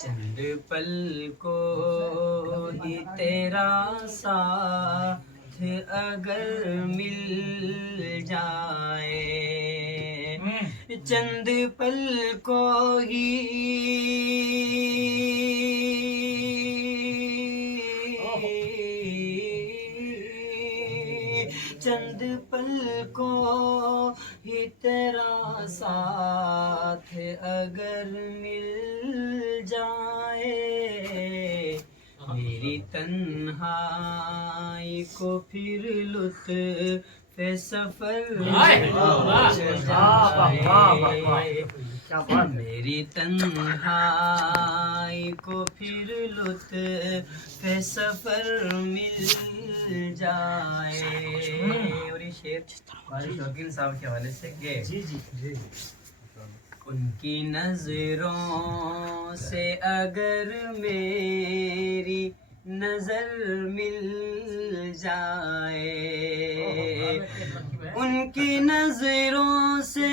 चंद पल को ही तेरा साथ अगर मिल जाए, चंद पल को ही चंद पल को ही तेरा साथ अगर मिल जाए, मेरी तन्हाई को फिर लुत्फ़ सफर जाए, मेरी तन्हाई को फिर लुत्फ़ सफर मिल जाए। और ये शेर हमारे शौकीन साहब के हवाले से गे। उनकी नजरों से अगर मेरी नजर मिल जाए, उनकी नजरों से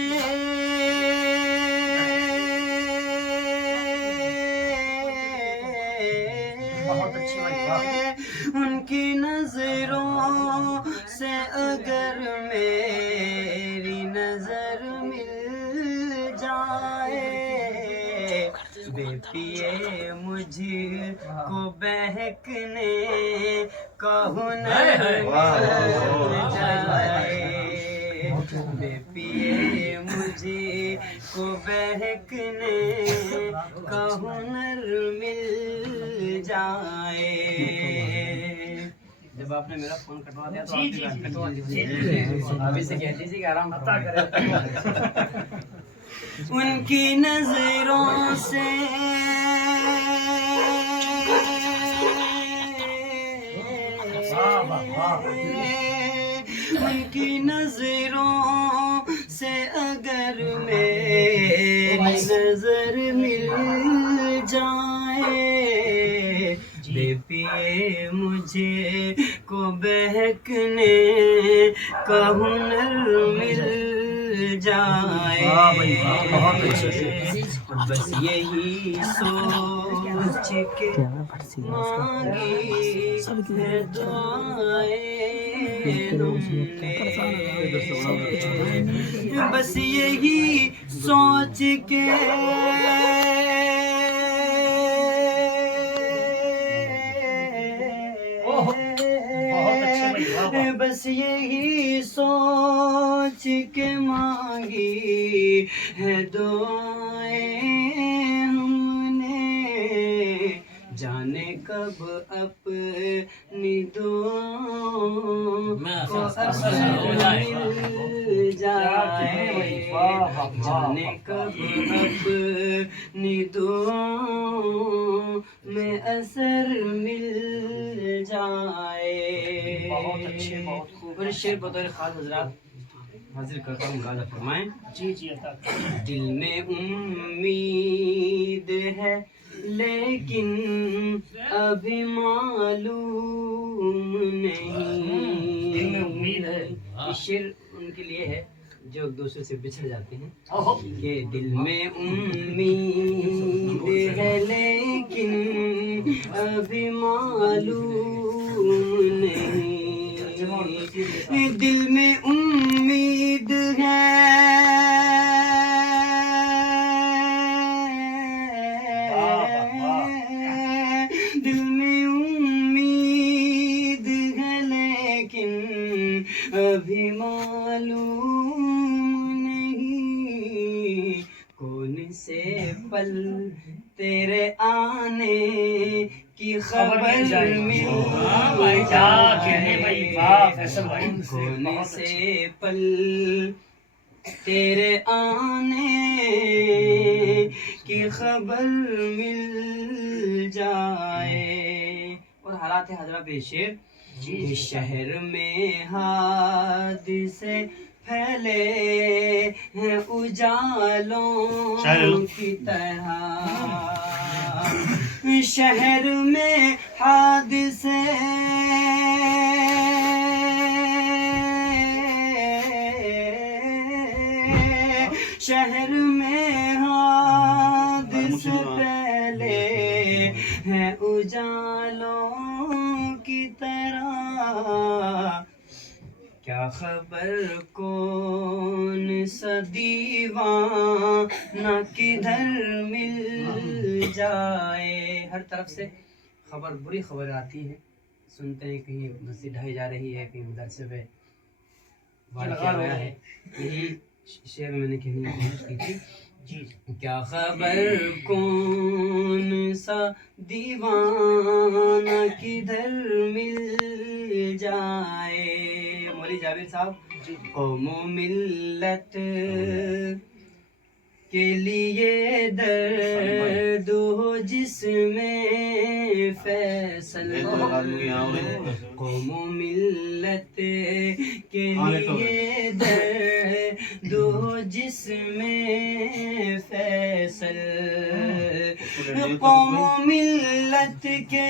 उनकी नजरों से अगर मेरी नजर मिल जाए, बेपिए मुझको बहकने का हुनर मिल जाए, बेपिए मुझको बहकने का हुनर मिल जाए। जब आपने मेरा फोन कटवा दिया तो आप भी कटवा दीजिए, अभी से कह दीजिए कि आराम करें। उनकी नजरों से उनकी नजरों से अगर मेरी नजर मिल जाए, बेपिए मुझे को बहकने का हुनर मिल जाए। बस यही सोच के मांगी है दुआएं हमने, बस यही सोच के बस यही सोच के मांगी है दुआएं हमने, जाने कब अपनी दुआओं को असर मिल जाए, जाने कब अपनी दुआओं में असर मिल जाए। बहुत अच्छे, बहुत खूब। शेर बतौर खास हजरात हाजिर करता हूँ, गाजा फरमाएं। जी। दिल में उम्मीद है लेकिन अभी मालूम नहीं, दिल में उम्मीद है। ये शेर उनके लिए है जो एक दूसरे से बिछड़ जाते हैं, कि दिल में उम्मीद है लेकिन अभी मालूम नहीं, दिल में उम्मीद है दिल में उम्मीद है लेकिन अभी मालूम नहीं, कौन से पल तेरे आने की खबर मिल जाए, कौन से पल तेरे आने की खबर मिल जाए। और हालात हजरा पेशे, शहर में हादिसे फैले हैं उजालों की तरह, शहर में हादिसे शहर में हादिसे फैले है उजालों की तरह, क्या खबर कौन सा दीवाना किधर मिल जाए। हर तरफ से खबर, बुरी खबर आती है, सुनते हैं कहीं मस्जिद ढाई जा रही है, कहीं मदरसे पे वार किया गया है। यही शेर मैंने कहने की कोशिश की थी। क्या खबर कौन सा दीवाना किधर मिल जाए। मौलवी जावेद साहब, कौमो मिल्लत के लिए दर्द हो जिसमें फैसल, कौमो मिल्लत के लिए दर्द हो जिसमें फैसल, कौमो मिल्लत के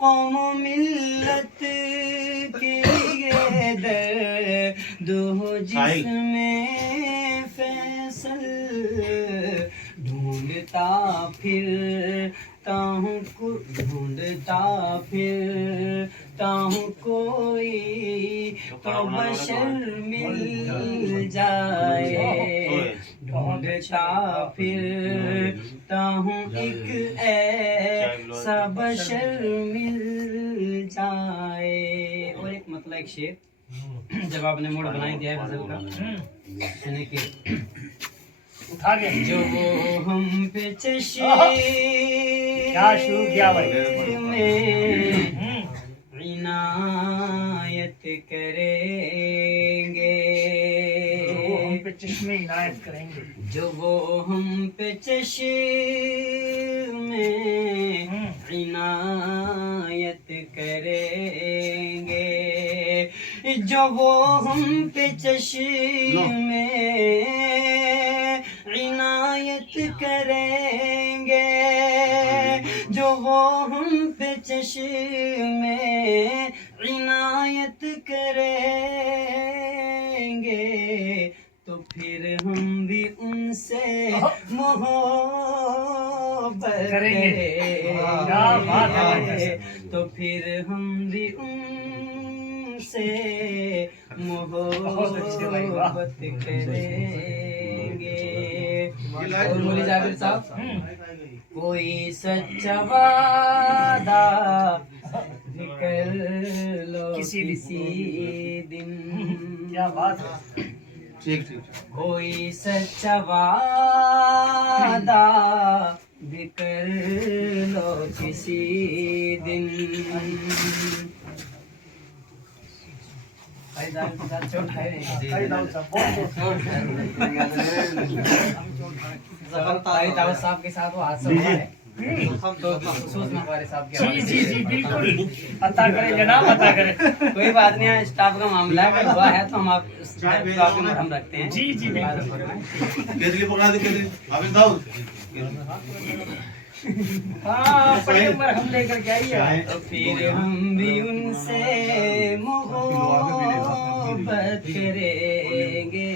कौमो मिल्लत के लिए दर्द हो जिसमें फैसल, ढूंढता फिरता हूँ कोई तो बशर मिल जाए, ढूंढता फिरता हूँ एक ऐसा बशर मिल जाए। और एक मतलब एक शेर, जब आपने मूड बनाई दिया है गजल का, यानी कि उठा गया जो वो हम पे चश्मे में इनायत करेंगे, हम पे चश्मे इनायत करेंगे, जो वो हम पे चश्मे इनायत करेंगे, जो वो हम पे चश्मे इनायत करेंगे, जो वो हम पे चश्मे इनायत करेंगे, तो फिर हम भी उनसे मोहब्बत करेंगे, तो फिर हम भी उनसे मोहब्बत करेंगे। और मौलवी जावेद साहब, कोई सच्चा वादा भी कर लो किसी दिन, क्या बात है, ठीक, कोई सच्चा वादा भी कर लो किसी दिन, साहब के साथ वो हादसा हुआ है, तो सोचना हमारे साहब के। जी बिल्कुल, अता करें जनाब, अता करें, कोई बात नहीं है, स्टाफ का मामला है, हुआ है तो हम आपके मरहम रखते हैं। जी हाँ, हम लेकर के आइए, तो फिर हम भी उनसे मोहब्बत करेंगे।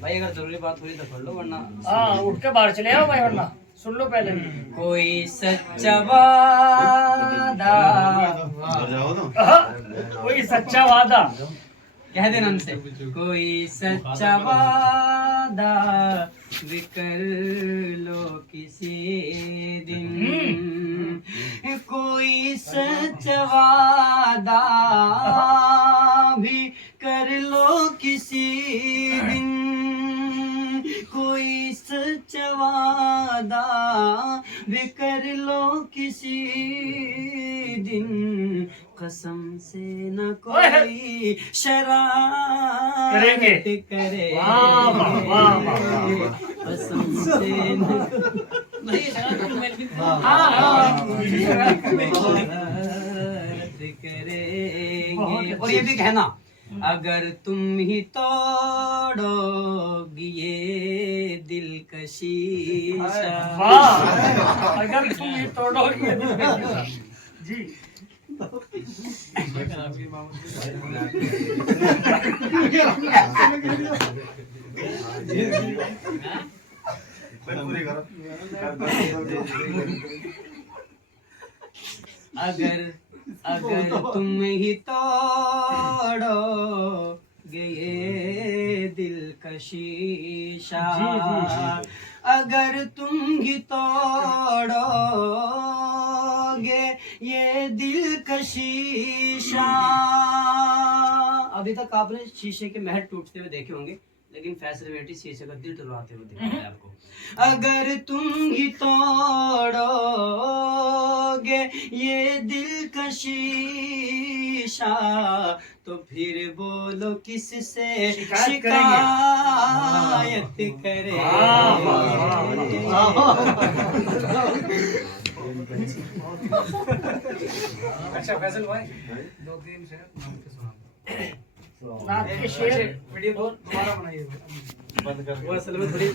भाई अगर जरूरी बात हुई तो कर लो, वरना उठ के बाहर चले आओ भाई, वरना सुन लो पहले। कोई सच्चा वादा, कोई सच्चा वादा कह देना उनसे, कोई सच्चा वादा भी कर लो किसी दिन, कोई सच्चा वादा भी कर लो किसी दिन, कोई सच्चा वादा भी कर लो किसी दिन, कसम से न कोई शरारत करे, कसम से न करेंगे। और ये भी कहना, अगर तुम ही तोड़ोगी ये दिलकशी, अगर तुम ही तोड़ोगी जी, अगर तुम ही तोड़ोगे ये दिल का शीशा, अगर तुम ही तोड़ोगे ये दिल का शीशा। अभी तक आपने शीशे के महल टूटते हुए देखे होंगे, लेकिन फैसल बेटी शीशे का दिल टुरवाते हुए दिखा है आपको। अगर तुम ही तोड़ोगे ये दिल का शीशा, तो फिर बोलो किससे शिकायत करे। अच्छा फैसल भाई, 2-3 शेर नाम के सुना नाथ के शेर वीडियो दोबारा बनाइए। वो असल में थोड़ी